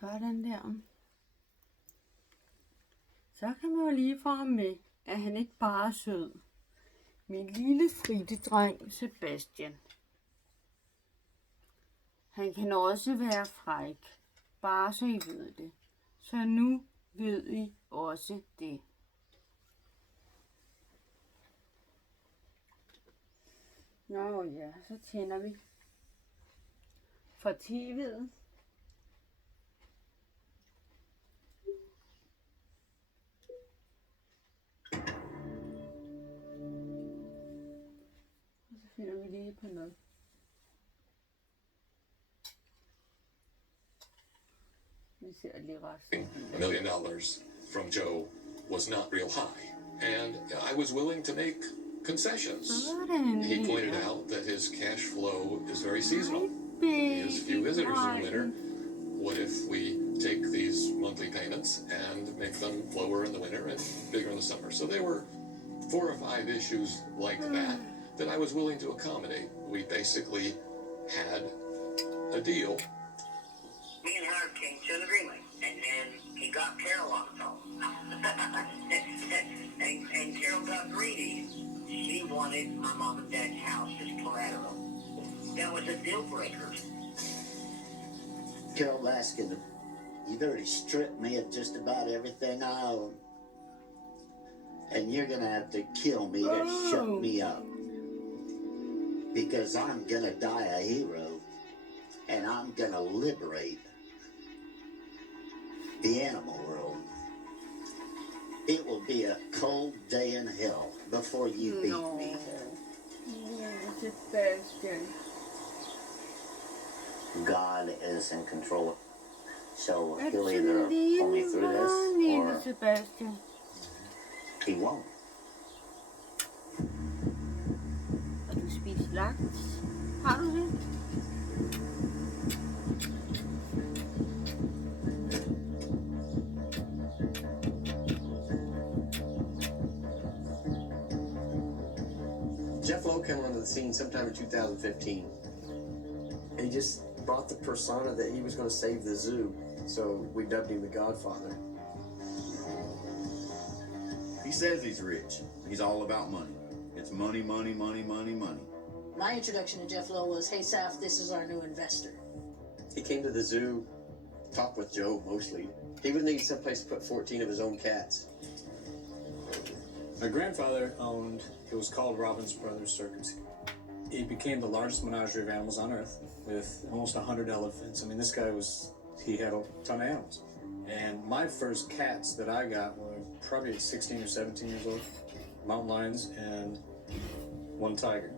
Sådan der. Så kan man jo lige få ham med, at han ikke bare er sød. Min lille fritte-dreng Sebastian. Han kan også være fræk, bare så I ved det. Så nu ved I også det. Nå ja, så tænder vi for tv'et. Og så finder vi lige på noget. Vi ser lige resten. $1 million from Joe was not real high, and I was willing to make concessions. He pointed out that his cash flow is very seasonal. He has few visitors in the winter. What if we take these monthly payments and make them lower in the winter and bigger in the summer? So there were 4 or 5 issues like that I was willing to accommodate. We basically had a deal. Me and Howard came to an agreement, and then he got Carol on the phone. and Carol got greedy. She wanted my mom and dad's house as collateral. That was a deal breaker. Carol Baskin, you've already stripped me of just about everything I own. And you're gonna have to kill me to shut me up. Because I'm gonna die a hero. And I'm gonna liberate the animal world. It will be a cold day in hell before you beat me. Sebastian. God is in control. So he'll either pull me through this or Sebastian. he won't. Har du spist laks? Har du det? Jeff Lowe came onto the scene sometime in 2015. He just brought the persona that he was going to save the zoo, so we dubbed him the Godfather. He says he's rich. He's all about money. It's money, money, money, money, money. My introduction to Jeff Lowe was, hey, Saf, this is our new investor. He came to the zoo, talked with Joe mostly. He would need someplace to put 14 of his own cats. My grandfather owned, it was called Robbins Brothers Circus. It became the largest menagerie of animals on earth with almost 100 elephants. I mean, this guy he had a ton of animals. And my first cats that I got were probably at 16 or 17 years old. Mountain lions and one tiger.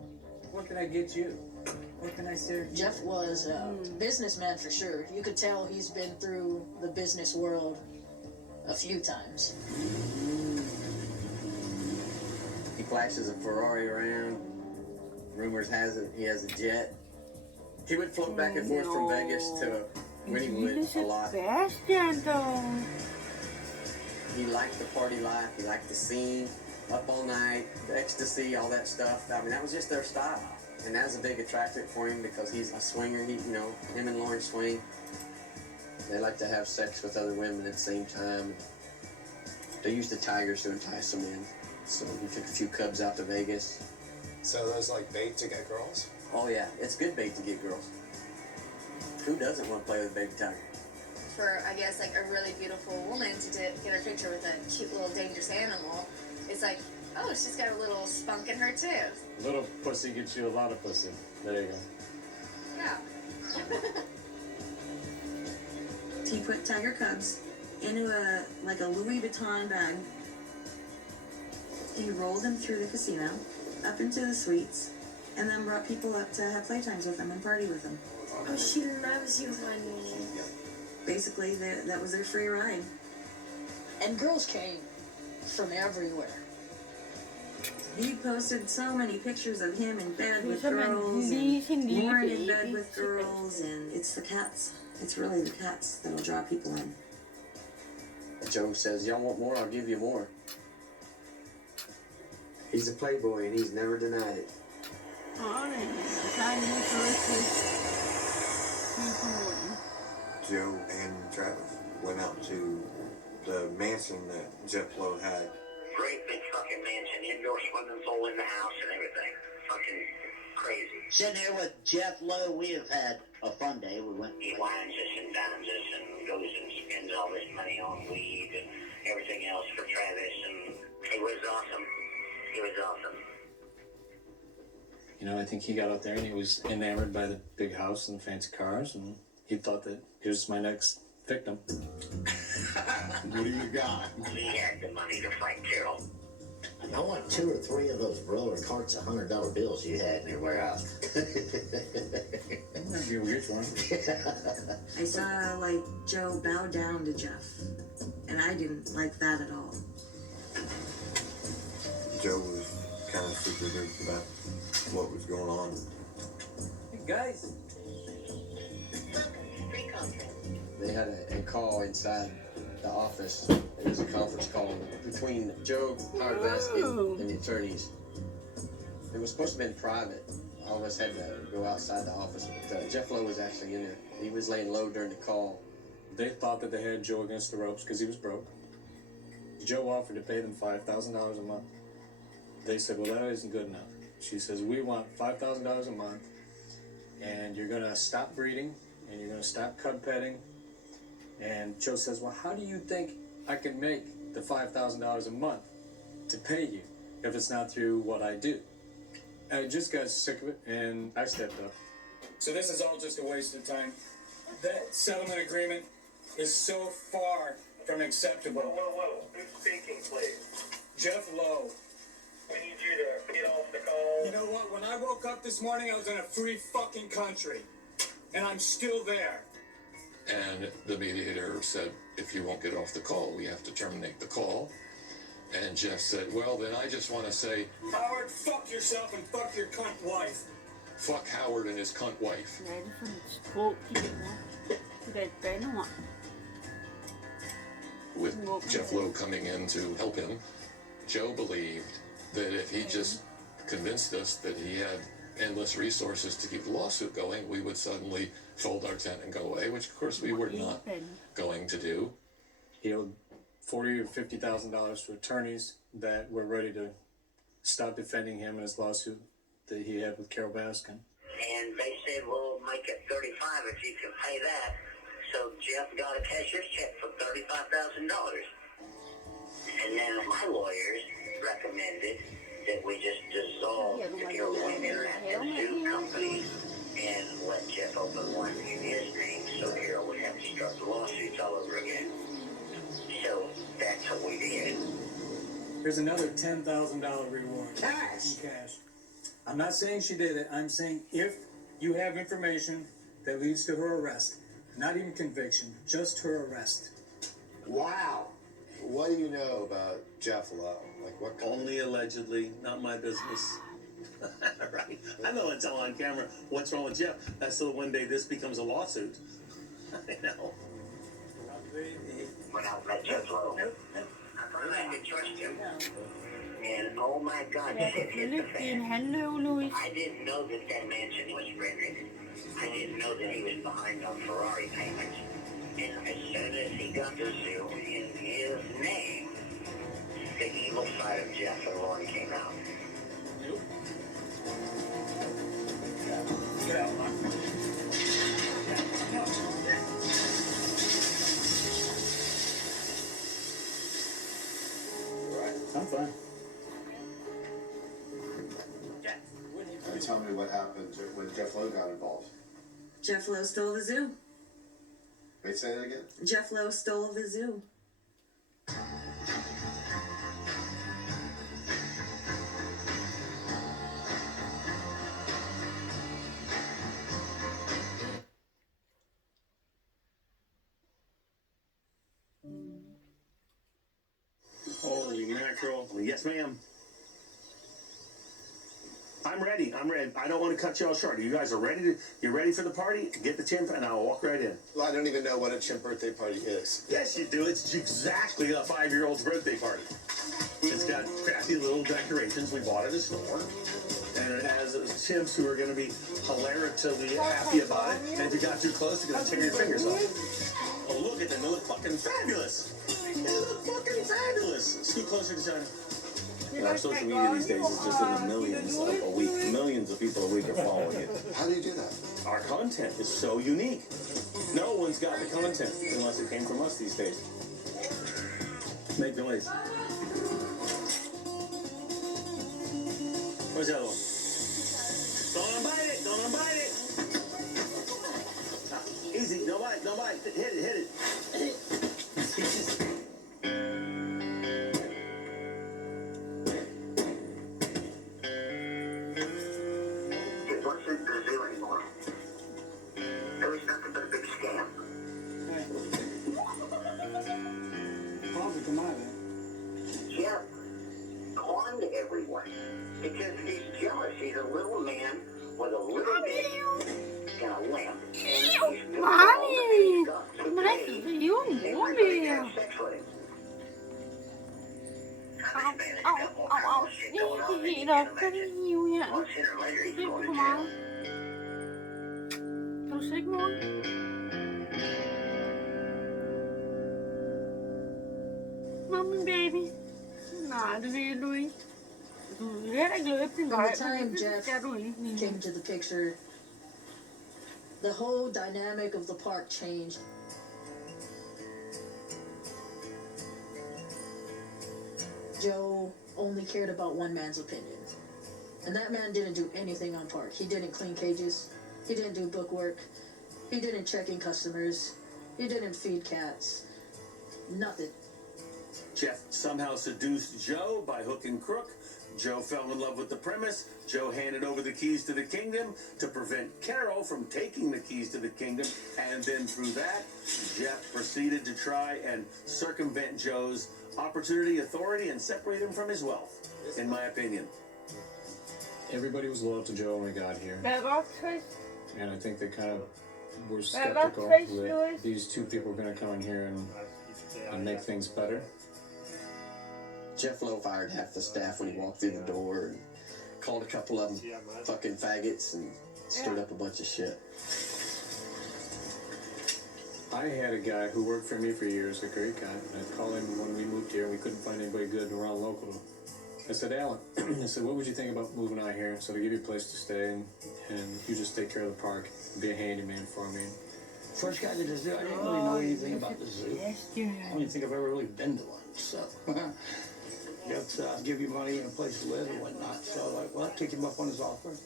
What can I get you? What can I serve? Jeff was a businessman for sure. You could tell he's been through the business world a few times. He flashes a Ferrari around. Rumors has it he has a jet. He would float back and forth from Vegas to Wynnewood a lot. Sebastian, though. He liked the party life. He liked the scene, up all night, the ecstasy, all that stuff. I mean, that was just their style. And that was a big attractant for him because he's a swinger. Him and Lauren swing. They like to have sex with other women at the same time. They used the tigers to entice them in. So he took a few cubs out to Vegas. So those like bait to get girls? Oh yeah, it's good bait to get girls. Who doesn't want to play with a baby tiger? For, I guess, like a really beautiful woman to get her picture with a cute little dangerous animal, it's like, oh, she's got a little spunk in her too. Little pussy gets you a lot of pussy. There you go. Yeah. He put tiger cubs into a Louis Vuitton bag. He rolled them through the casino, up into the suites, and then brought people up to have playtimes with them and party with them. Oh, she loves you, honey. Basically, that was their free ride. And girls came from everywhere. He posted so many pictures of him in bed with girls, and Lauren in bed with girls, and it's the cats. It's really the cats that'll draw people in. Joe says, y'all want more, I'll give you more. He's a playboy and he's never denied it. Joe and Travis went out to the mansion that Jeff Lowe had. Great big fucking mansion, indoor swimming pool in the house and everything. Fucking crazy. Sitting here with Jeff Lowe, we have had a fun day. We went. He wines us and dines us and goes and spends all this money on weed and everything else for Travis, and it was awesome. It was awesome. You know, I think he got out there and he was enamored by the big house and the fancy cars, and he thought that here's my next victim. What do you got? He had the money to fight Carol. I want 2 or 3 of those roller carts of $100 bills you had in your warehouse. That'd be a weird one. I saw, like, Joe bow down to Jeff, and I didn't like that at all. Joe was kind of secretive about what was going on. Hey guys. They had a call inside the office. It was a conference call between Joe, Howard Basket, and the attorneys. It was supposed to have been private. All of us had to go outside the office. But Jeff Lowe was actually in there. He was laying low during the call. They thought that they had Joe against the ropes because he was broke. Joe offered to pay them $5,000 a month. They said, well, that isn't good enough. She says, we want $5,000 a month, and you're going to stop breeding, and you're going to stop cub petting. And Joe says, well, how do you think I can make the $5,000 a month to pay you if it's not through what I do? I just got sick of it, and I stepped up. So this is all just a waste of time. That settlement agreement is so far from acceptable. Whoa. Who's speaking, please? Jeff Lowe. We need you to get off the call. You know what? When I woke up this morning, I was in a free fucking country. And I'm still there. And the mediator said, if you won't get off the call, we have to terminate the call. And Jeff said, well, then I just want to say, Howard, fuck yourself and fuck your cunt wife. fuck Howard and his cunt wife. Hvad er det for et sprog, de bruger? Det er et bandeord. With Jeff Lowe coming in to help him, Joe believed that if he just convinced us that he had endless resources to keep the lawsuit going, we would suddenly fold our tent and go away, which of course we were not going to do. He owed $40,000 or $50,000 to attorneys that were ready to stop defending him in his lawsuit that he had with Carol Baskin. And they said, we'll make it 35 if you can pay that. So Jeff got a cashier's check for $35,000. And then my lawyers recommended that we just dissolve the Carol Internet and sue companies and let Jeff open one in his name so Carol would have to start the lawsuits all over again. So that's what we did. Here's another $10,000 reward. Cash. In cash. I'm not saying she did it. I'm saying if you have information that leads to her arrest, not even conviction, just her arrest. Wow. What do you know about Jeff Lowe? Like what? Only allegedly, not my business. Right. I know it's all on camera. What's wrong with Jeff? That's so one day this becomes a lawsuit. I know. When I met Jeff Lowe, I thought I could trust him. And oh my God, shit hit the fan. I didn't know that that mansion was rented. I didn't know that he was behind on Ferrari payments. And as soon as he got the zoo in his name, the evil side of Jeff and Lauren came out. Get out, Mark. I'm fine. Tell me what happened when Jeff Lowe got involved. Jeff Lowe stole the zoo. Wait, say that again? Jeff Lowe stole the zoo. Holy mackerel. Yes, ma'am. I'm ready. I don't want to cut you all short. You guys are ready you're ready for the party? Get the chimp and I'll walk right in. Well, I don't even know what a chimp birthday party is. Yes, you do. It's exactly a 5-year-old's birthday party. It's got crappy little decorations we bought at a store. And it has chimps who are going to be hilariously happy about it. And if you got too close, you're going to tear your fingers off. Oh, look at them. They look fucking fabulous. They look fucking fabulous. Scoot closer to China. Our social media these days is just in the millions a week. Millions of people a week are following it. How do you do that? Our content is so unique. No one's got the content unless it came from us these days. Make noise. Where's the other one? Don't unbite it. Don't unbite it. Easy. Don't bite. Don't bite. Hit it. Hit it. It wasn't the zoo anymore. It was nothing but a big scam. Probably come out of it. Jeff conned everyone because he's jealous. He's a little man with a little dick and a limp. And he's doing all the stuff to pay. They weren't going to have sex with him. Now, this man has got all kinds of shit going on that you can't imagine. Well, sooner or later, he's going to jail. Kan du se ikke, mor? Nå, min baby. Nej, det vil du ikke. Du vil heller ikke løbe din From vej. the time Det Jeff skal du ikke. came into the picture, the whole dynamic of the park changed. Joe only cared about one man's opinion. And that man didn't do anything on park. He didn't clean cages. He didn't do book work. He didn't check in customers. He didn't feed cats. Nothing. Jeff somehow seduced Joe by hook and crook. Joe fell in love with the premise. Joe handed over the keys to the kingdom to prevent Carol from taking the keys to the kingdom. And then through that, Jeff proceeded to try and circumvent Joe's opportunity, authority, and separate him from his wealth, in my opinion. Everybody was loyal to Joe when we got here. Hvad var trist? And I think they kind of were Hvad var skeptical trist, that Louis? these two people were going to come in here and make things better. Jeff Lowe fired half the staff when he walked through the door and called a couple of them fucking faggots and stirred up a bunch of shit. I had a guy who worked for me for years, a great guy. I'd call him when we moved here and we couldn't find anybody good around local. I said, Alan, I said, what would you think about moving out here? So to give you a place to stay and you just take care of the park, be a handyman for me. First guy to the zoo, I didn't really know anything about the zoo. I don't even think I've ever really been to one, so. Just give you money and a place to live and whatnot. So I was like, well, I'll take him up on his offer.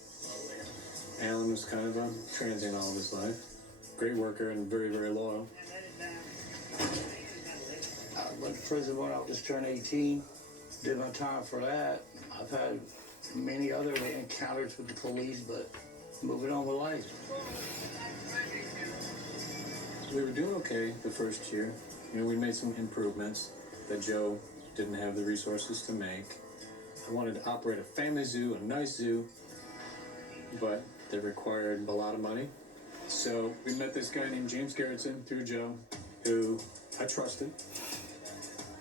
Alan was kind of a transient all of his life. Great worker and very, very loyal. I went to prison when I just turned 18. Did my time for that. I've had many other encounters with the police, but moving on with life. We were doing okay the first year. You know, we made some improvements that Joe didn't have the resources to make. I wanted to operate a family zoo, a nice zoo, but they required a lot of money. So we met this guy named James Garrettson through Joe, who I trusted.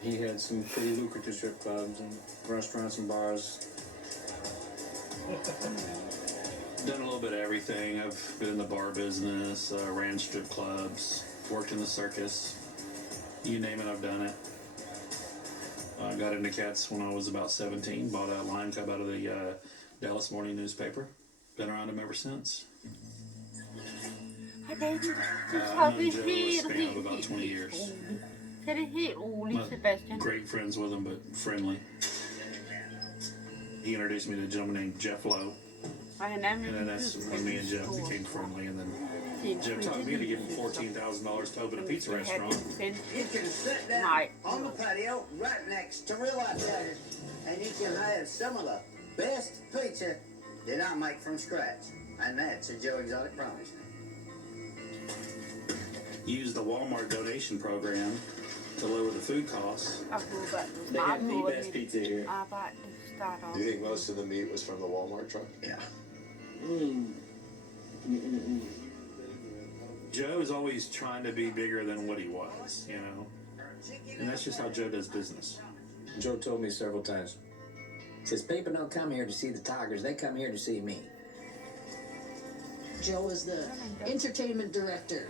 He had some pretty lucrative strip clubs and restaurants and bars. Done a little bit of everything. I've been in the bar business, ran strip clubs, worked in the circus. You name it, I've done it. I got into cats when I was about 17. Bought a Lion Cub out of the Dallas Morning newspaper. Been around him ever since. I've known Joe a span of about 20 years. Tag det helt roligt, Sebastian. Great friends with him, but friendly. He introduced me to a gentleman named Jeff Lowe. And then that's when me and Jeff became friendly. And then Jeff taught me to give him $14,000 to open a pizza restaurant. You can sit down on the patio right next to real outsiders, and you can have some of the best pizza that I make from scratch. And that's a Joe Exotic promise. Used the Walmart donation program to lower the food costs. They have the best pizza here. Do you think most of the meat was from the Walmart truck? Yeah. Joe is always trying to be bigger than what he was, you know? And that's just how Joe does business. Joe told me several times, Says people don't come here to see the Tigers, they come here to see me. Joe is the entertainment director.